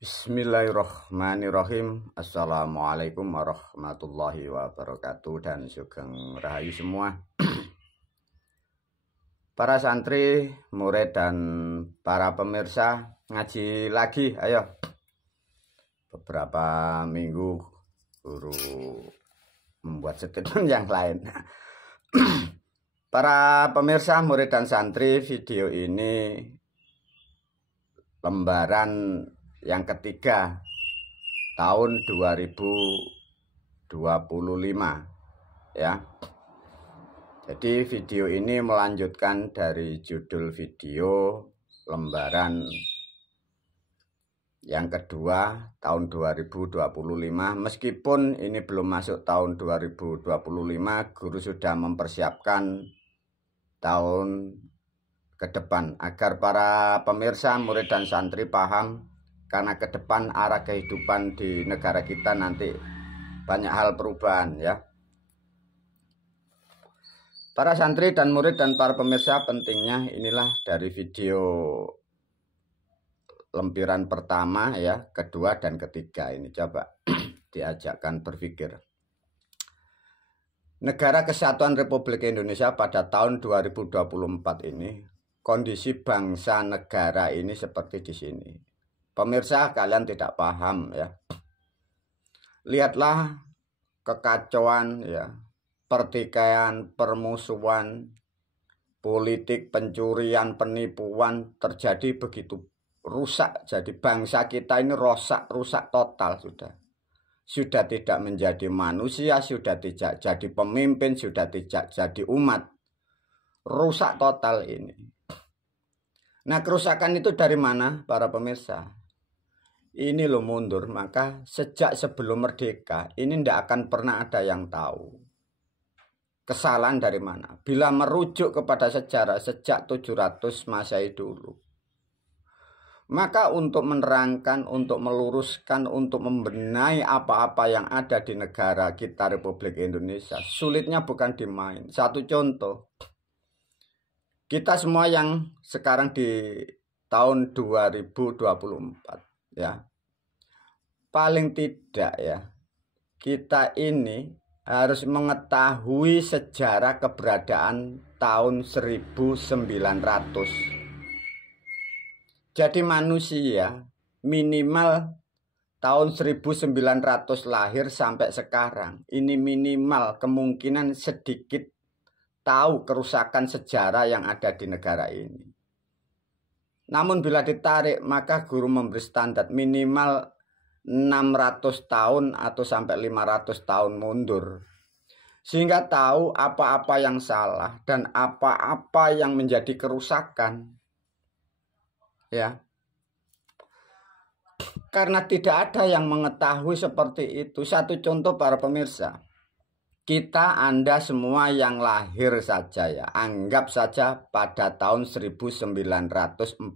Bismillahirrahmanirrahim. Assalamualaikum warahmatullahi wabarakatuh dan sugeng rahayu semua. Para santri, murid dan para pemirsa ngaji lagi, ayo. Beberapa minggu guru membuat statement yang lain. Para pemirsa, murid dan santri, video ini lembaran yang ketiga tahun 2025 ya. Jadi video ini melanjutkan dari judul video lembaran yang kedua tahun 2025. Meskipun ini belum masuk tahun 2025, guru sudah mempersiapkan tahun ke depan agar para pemirsa, murid dan santri paham. Karena ke depan arah kehidupan di negara kita nanti banyak hal perubahan ya. Para santri dan murid dan para pemirsa, pentingnya inilah dari video lempiran pertama ya, kedua dan ketiga ini coba diajakkan berpikir. Negara Kesatuan Republik Indonesia pada tahun 2024 ini, kondisi bangsa negara ini seperti di sini. Pemirsa, kalian tidak paham ya. Lihatlah kekacauan ya, pertikaian, permusuhan, politik, pencurian, penipuan terjadi begitu rusak. Jadi bangsa kita ini rusak total sudah. Sudah tidak menjadi manusia, sudah tidak jadi pemimpin, sudah tidak jadi umat. Rusak total ini. Nah, kerusakan itu dari mana para pemirsa? Ini lo mundur, maka sejak sebelum merdeka ini tidak akan pernah ada yang tahu kesalahan dari mana. Bila merujuk kepada sejarah sejak 700 Masehi dulu, maka untuk menerangkan, untuk meluruskan, untuk membenahi apa-apa yang ada di negara kita Republik Indonesia, sulitnya bukan dimain. Satu contoh, kita semua yang sekarang di tahun 2024 ya, paling tidak ya, kita ini harus mengetahui sejarah keberadaan tahun 1900. Jadi manusia minimal tahun 1900 lahir sampai sekarang, ini minimal kemungkinan sedikit tahu kerusakan sejarah yang ada di negara ini. Namun bila ditarik, maka guru memberi standar minimal 600 tahun atau sampai 500 tahun mundur. Sehingga tahu apa-apa yang salah dan apa-apa yang menjadi kerusakan. Ya. Karena tidak ada yang mengetahui seperti itu. Satu contoh para pemirsa. Kita, Anda semua yang lahir saja ya, anggap saja pada tahun 1945.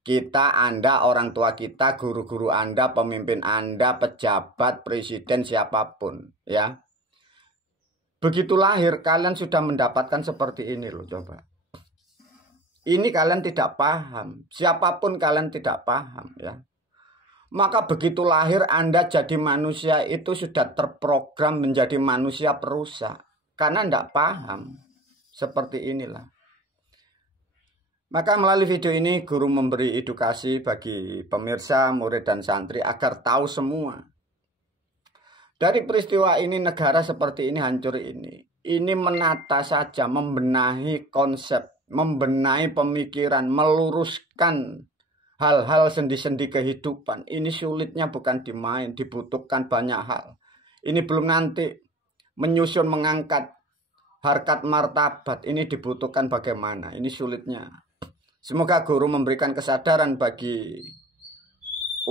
Kita, Anda, orang tua kita, guru-guru Anda, pemimpin Anda, pejabat, presiden, siapapun ya. Begitu lahir kalian sudah mendapatkan seperti ini loh, coba. Ini kalian tidak paham, siapapun kalian tidak paham ya. Maka begitu lahir Anda jadi manusia itu sudah terprogram menjadi manusia perusak. Karena tidak paham. Seperti inilah. Maka melalui video ini guru memberi edukasi bagi pemirsa, murid dan santri agar tahu semua. Dari peristiwa ini negara seperti ini hancur ini. Ini menata saja, membenahi konsep, membenahi pemikiran, meluruskan hal-hal sendi-sendi kehidupan. Ini sulitnya bukan dimain, dibutuhkan banyak hal. Ini belum nanti menyusun, mengangkat harkat martabat. Ini dibutuhkan bagaimana, ini sulitnya. Semoga guru memberikan kesadaran bagi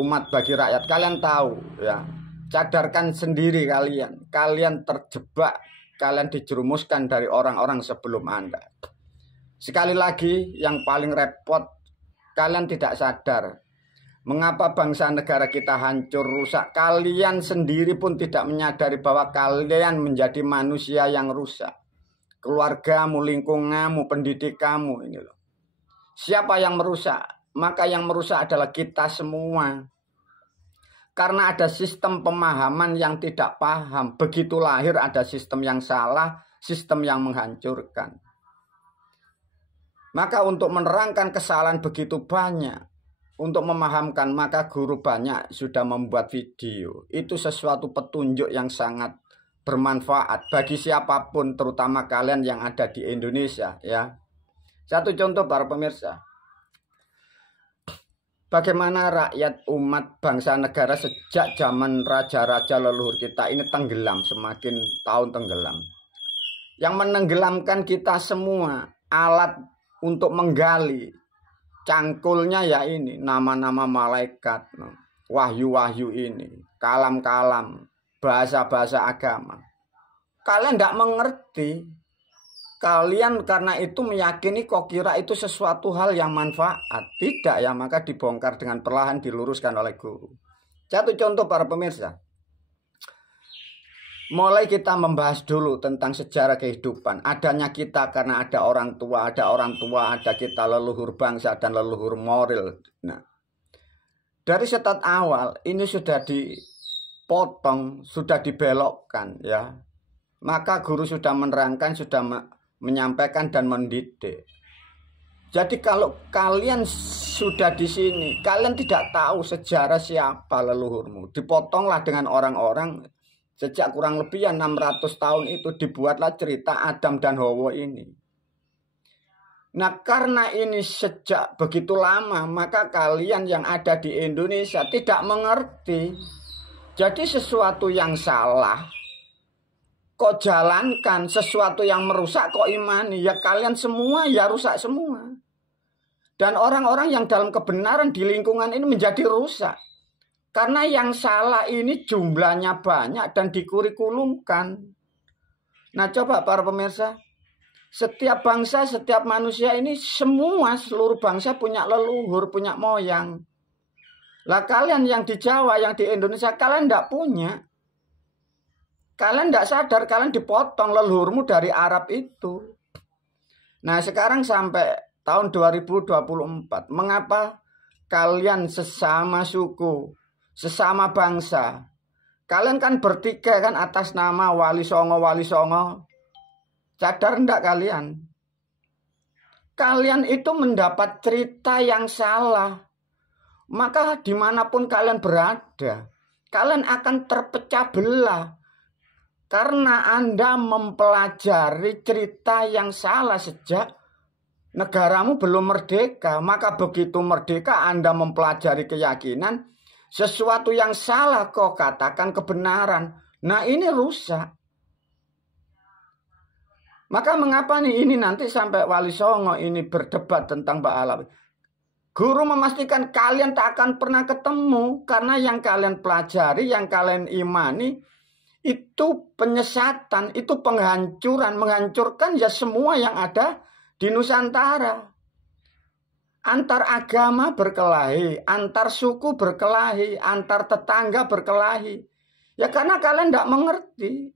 umat, bagi rakyat. Kalian tahu ya, cadarkan sendiri kalian. Kalian terjebak, kalian dijerumuskan dari orang-orang sebelum Anda. Sekali lagi yang paling repot, kalian tidak sadar mengapa bangsa negara kita hancur rusak. Kalian sendiri pun tidak menyadari bahwa kalian menjadi manusia yang rusak. Keluargamu, lingkunganmu, pendidik kamu ini loh. Siapa yang merusak? maka yang merusak adalah kita semua. Karena ada sistem pemahaman yang tidak paham. Begitu lahir ada sistem yang salah, sistem yang menghancurkan. Maka untuk menerangkan kesalahan begitu banyak, untuk memahamkan, maka guru banyak sudah membuat video. Itu sesuatu petunjuk yang sangat bermanfaat bagi siapapun, terutama kalian yang ada di Indonesia, ya. Satu contoh para pemirsa. Bagaimana rakyat, umat, bangsa, negara sejak zaman raja-raja leluhur kita ini tenggelam, semakin tahun tenggelam. Yang menenggelamkan kita semua, alat untuk menggali, cangkulnya ya ini, nama-nama malaikat, wahyu-wahyu ini, kalam-kalam, bahasa-bahasa agama. Kalian tidak mengerti. Kalian karena itu meyakini kok kira itu sesuatu hal yang manfaat. Tidak ya, maka dibongkar dengan perlahan, diluruskan oleh guru. Satu contoh para pemirsa. Mulai kita membahas dulu tentang sejarah kehidupan. Adanya kita karena ada orang tua, ada kita leluhur bangsa dan leluhur moral. Nah, dari start awal ini sudah dipotong, sudah dibelokkan ya. Maka guru sudah menerangkan, sudah menyampaikan dan mendidik. Jadi kalau kalian sudah di sini, kalian tidak tahu sejarah siapa leluhurmu. Dipotonglah dengan orang-orang sejak kurang lebih 600 tahun itu dibuatlah cerita Adam dan Hawa ini. Nah, karena ini sejak begitu lama, maka kalian yang ada di Indonesia tidak mengerti. Jadi sesuatu yang salah kok jalankan, sesuatu yang merusak kok imani. Ya kalian semua ya rusak semua. Dan orang-orang yang dalam kebenaran di lingkungan ini menjadi rusak. Karena yang salah ini jumlahnya banyak dan dikurikulumkan. Nah coba para pemirsa, setiap bangsa, setiap manusia ini semua, seluruh bangsa punya leluhur, punya moyang. Lah kalian yang di Jawa, yang di Indonesia, kalian tidak punya. Kalian tidak sadar, kalian dipotong leluhurmu dari Arab itu. Nah sekarang sampai tahun 2024, mengapa kalian sesama suku, sesama bangsa, kalian kan bertikai kan atas nama Wali Songo, Wali Songo. Sadar enggak kalian? Kalian itu mendapat cerita yang salah. Maka dimanapun kalian berada, kalian akan terpecah belah. Karena Anda mempelajari cerita yang salah sejak negaramu belum merdeka. Maka begitu merdeka Anda mempelajari keyakinan, sesuatu yang salah kok katakan kebenaran. Nah ini rusak. Maka mengapa nih ini nanti sampai Wali Songo ini berdebat tentang Mbak Alawi. Guru memastikan kalian tak akan pernah ketemu. Karena yang kalian pelajari, yang kalian imani, itu penyesatan, itu penghancuran, menghancurkan ya semua yang ada di Nusantara. Antar agama berkelahi, antar suku berkelahi, antar tetangga berkelahi. Ya karena kalian tidak mengerti.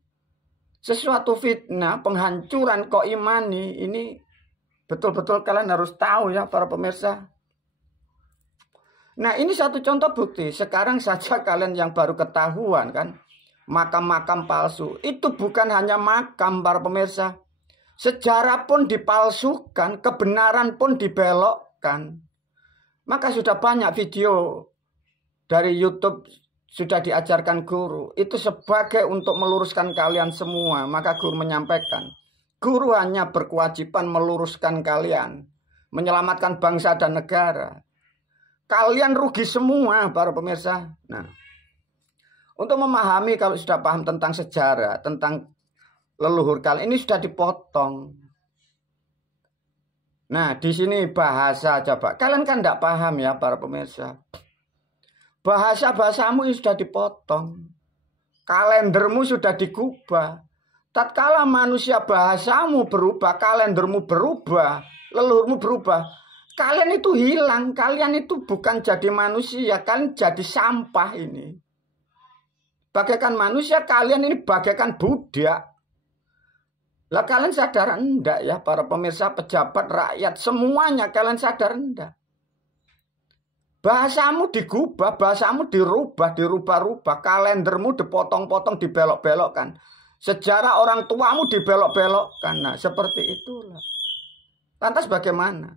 Sesuatu fitnah, penghancuran kok imani, ini betul-betul kalian harus tahu ya para pemirsa. Nah ini satu contoh bukti. Sekarang saja kalian yang baru ketahuan kan, makam-makam palsu. Itu bukan hanya makam para pemirsa. Sejarah pun dipalsukan, kebenaran pun dibelokkan. Maka sudah banyak video dari YouTube sudah diajarkan guru. Itu sebagai untuk meluruskan kalian semua. Maka guru menyampaikan, guru hanya berkewajiban meluruskan kalian, menyelamatkan bangsa dan negara. Kalian rugi semua para pemirsa. Nah, untuk memahami, kalau sudah paham tentang sejarah, tentang leluhur kalian, ini sudah dipotong. Nah, di sini bahasa coba. Kalian kan tidak paham ya para pemirsa. Bahasa-bahasamu ini sudah dipotong. Kalendermu sudah digubah. Tatkala manusia bahasamu berubah, kalendermu berubah, leluhurmu berubah, kalian itu hilang. Kalian itu bukan jadi manusia, kalian jadi sampah ini. Bagaikan manusia, kalian ini bagaikan budak. Lah kalian sadar enggak ya para pemirsa, pejabat, rakyat, semuanya kalian sadar enggak? Bahasamu digubah, bahasamu dirubah-rubah, kalendermu dipotong-potong, dibelok-belokkan. Sejarah orang tuamu dibelok-belokkan. Nah, seperti itulah. Lantas bagaimana?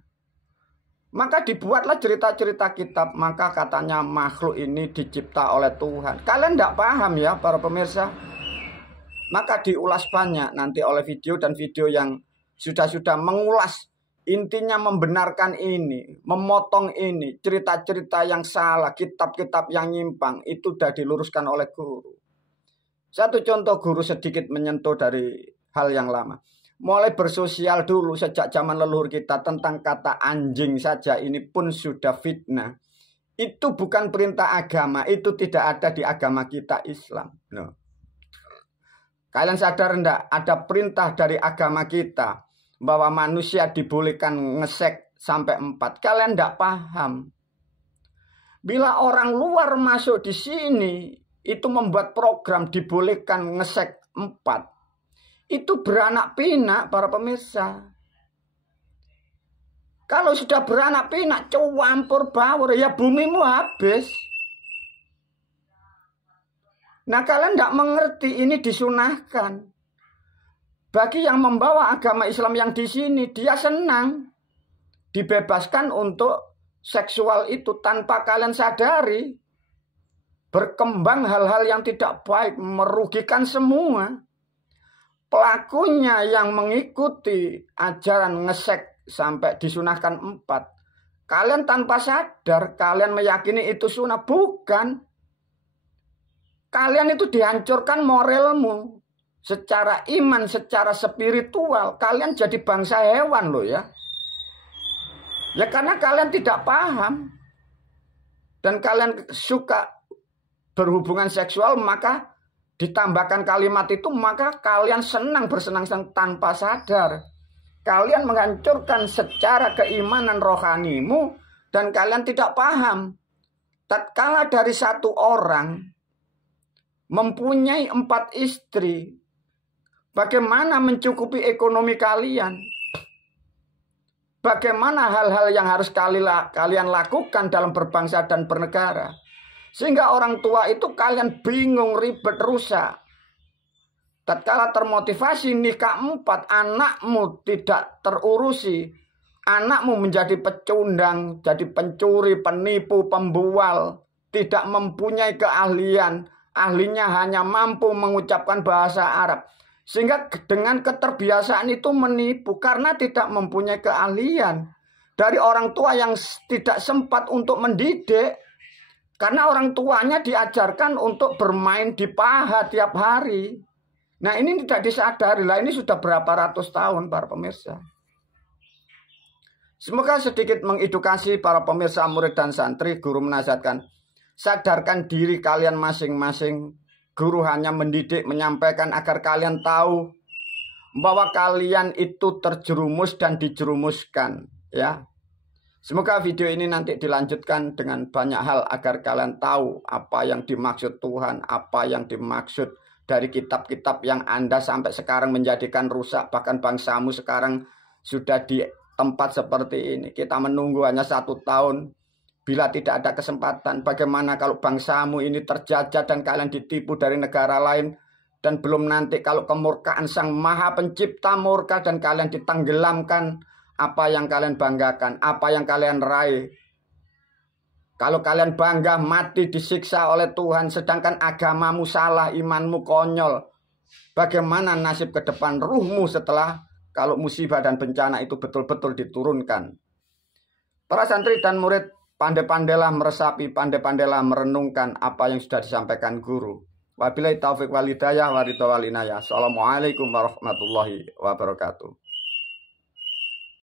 Maka dibuatlah cerita-cerita kitab. Maka katanya makhluk ini dicipta oleh Tuhan. Kalian tidak paham ya para pemirsa. Maka diulas banyak nanti oleh video dan video yang sudah mengulas. Intinya membenarkan ini, memotong ini, cerita-cerita yang salah, kitab-kitab yang nyimpang, itu sudah diluruskan oleh guru. Satu contoh guru sedikit menyentuh dari hal yang lama. Mulai bersosial dulu sejak zaman leluhur kita tentang kata anjing saja ini pun sudah fitnah. Itu bukan perintah agama, itu tidak ada di agama kita Islam. No. Kalian sadar enggak ada perintah dari agama kita bahwa manusia dibolehkan ngesek sampai 4. Kalian enggak paham. Bila orang luar masuk di sini, itu membuat program dibolehkan ngesek 4. Itu beranak pinak para pemirsa. Kalau sudah beranak pinak, campur baur, ya bumimu habis. Nah kalian tidak mengerti ini disunahkan. Bagi yang membawa agama Islam yang di sini, dia senang dibebaskan untuk seksual itu tanpa kalian sadari. Berkembang hal-hal yang tidak baik, merugikan semua. Pelakunya yang mengikuti ajaran ngesek sampai disunahkan 4. Kalian tanpa sadar, kalian meyakini itu sunnah. Bukan. Kalian itu dihancurkan moralmu. Secara iman, secara spiritual, kalian jadi bangsa hewan loh ya. Ya karena kalian tidak paham. Dan kalian suka berhubungan seksual, maka ditambahkan kalimat itu, maka kalian senang bersenang-senang tanpa sadar. Kalian menghancurkan secara keimanan rohanimu dan kalian tidak paham. Tatkala dari satu orang mempunyai 4 istri, bagaimana mencukupi ekonomi kalian? Bagaimana hal-hal yang harus kalian lakukan dalam berbangsa dan bernegara? Sehingga orang tua itu kalian bingung, ribet, rusak. Tatkala termotivasi nikah 4, anakmu tidak terurusi. Anakmu menjadi pecundang, jadi pencuri, penipu, pembual. Tidak mempunyai keahlian. Ahlinya hanya mampu mengucapkan bahasa Arab. Sehingga dengan keterbiasaan itu menipu karena tidak mempunyai keahlian. Dari orang tua yang tidak sempat untuk mendidik. Karena orang tuanya diajarkan untuk bermain di paha tiap hari. Nah ini tidak disadari. Lah ini sudah berapa ratus tahun para pemirsa. Semoga sedikit mengedukasi para pemirsa, murid dan santri. Guru menasihatkan, sadarkan diri kalian masing-masing. Guru hanya mendidik, menyampaikan agar kalian tahu bahwa kalian itu terjerumus dan dijerumuskan. Ya, semoga video ini nanti dilanjutkan dengan banyak hal agar kalian tahu apa yang dimaksud Tuhan, apa yang dimaksud dari kitab-kitab yang Anda sampai sekarang menjadikan rusak. Bahkan bangsamu sekarang sudah di tempat seperti ini. Kita menunggu hanya 1 tahun. Bila tidak ada kesempatan, bagaimana kalau bangsamu ini terjajah dan kalian ditipu dari negara lain? Dan belum nanti kalau kemurkaan Sang Maha Pencipta murka dan kalian ditenggelamkan, apa yang kalian banggakan, apa yang kalian raih. Kalau kalian bangga mati disiksa oleh Tuhan, sedangkan agamamu salah, imanmu konyol. Bagaimana nasib ke depan ruhmu setelah kalau musibah dan bencana itu betul-betul diturunkan? Para santri dan murid, pandai-pandailah meresapi, pandai-pandailah merenungkan apa yang sudah disampaikan guru. Wabillahi taufiq wal hidayah wa ridha wal inayah. Assalamualaikum warahmatullahi wabarakatuh.